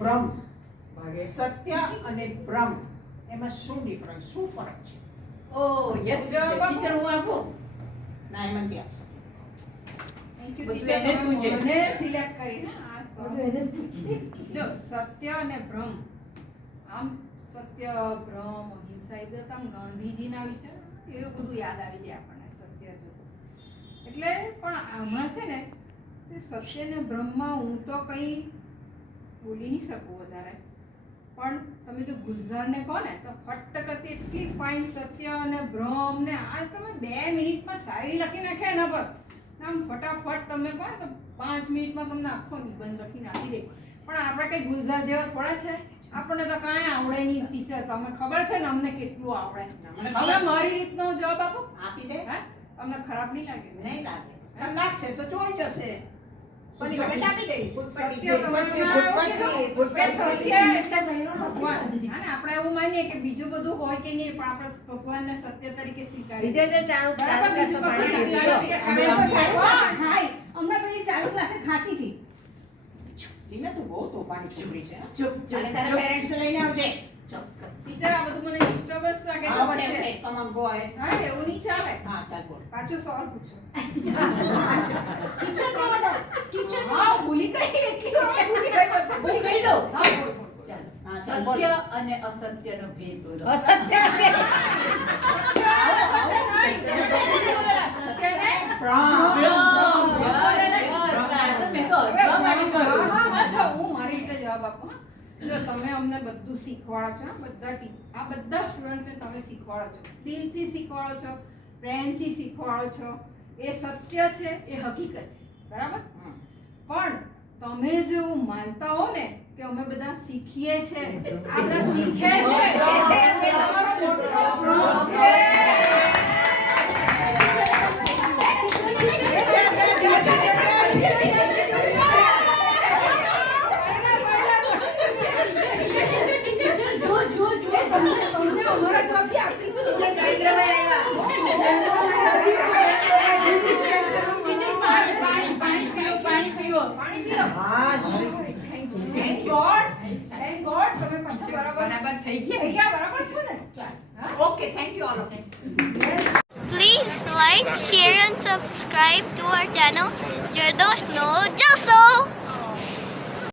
ભ્રમ સત્ય અને ભ્રમ એમાં શું ડિફરન્સ શું ફરક છે? ઓ યસ ટીચર હું આપું? ના એમ કે આપશે થેન્ક યુ ટીચર. મને સિલેક્ટ કરી. જો સત્ય અને ભ્રમ. આમ સત્ય ભ્રમ અહિંસા એ બધા આમ ગાંધીજીના વિચાર. એવું બધું યાદ આવી જાય આપણને સત્ય જો એટલે પણ આમાં છે ને સત્ય ને ભ્રમમાં હું તો કંઈ બોલી નહીં શકું વધારે. પણ તમે જો ગુલઝારને કહો ને તો ફટ્ટ કરતી એટલી ફાઇન સત્ય અને ભ્રમ ને આ તમે બે મિનિટમાં શાયરી લખી નાખે એના પર. આમ ફટાફટ તમે કહો તો પાંચ મિનિટમાં તમને આખો નિબંધ લખીને આપી દે. પણ આપણે કંઈ ગુલઝાર જેવા થોડા છે? આપણને તો કાંઈ આવડે નહીં ટીચર તમને ખબર છે ને અમને કેટલું આવડે? હવે મારી રીતનો જવાબ આપો. આપી દે. હા? તમને ખરાબ નહીં લાગે. નહીં લાગે. લાગશે તો જોઈ જશે. આપણે એવું માનીએ કે બીજું બધું હોય કે નહીં પણ આપણે ભગવાનને સત્ય તરીકે સ્વીકારીએ. બીજે જે ચાલુ. હા, થાય. હમણાં પેલી ચાલુ ક્લાસે ખાતી હતી. લીના તું બહુ તોફાની છોકરી છે. ચૂપ ચૂપ. અને તારા પેરેન્ટ્સ લઈને આવજે. ચોક્કસ. ટીચર આ બધું મને ડિસ્ટર્બન્સ લાગે છે વચ્ચે ઓકે ગો અહેડ હા એવું નહીં ચાલે. હા ચાલ બોલ. પાછો સવાલ પૂછો. ટીચર ઓર્ડર ટીચર નો હા ભૂલી ગઈ એટલી વાર ભૂલી ગઈ બધું. હું કહી દઉં હા, બોલ, બોલ, બોલ. હા, ચાલ, ચાલો બોલ. સત્ય અને અસત્યનો ભેદ બોલો અસત્ય જો હું મારી જવાબ આપું જો તમે અમને બધું શીખવાડો છો બધા આ બધા સ્ટુડન્ટને તમે શીખવાડો છો. દિલથી શીખવાડો છો પ્રેમથી શીખવાડો છો. એ સત્ય છે એ હકીકત છે. બરાબર? હમ. પણ તમે જેવું માનતા હો ને કે અમે બધા શીખીએ છે આ બધા શીખે છે. બરાબર બરાબર થઈ થઈ ગયા બરાબર છો ને હા? Okay thank you all of Please like, share and subscribe to our channel Jardos No Joso.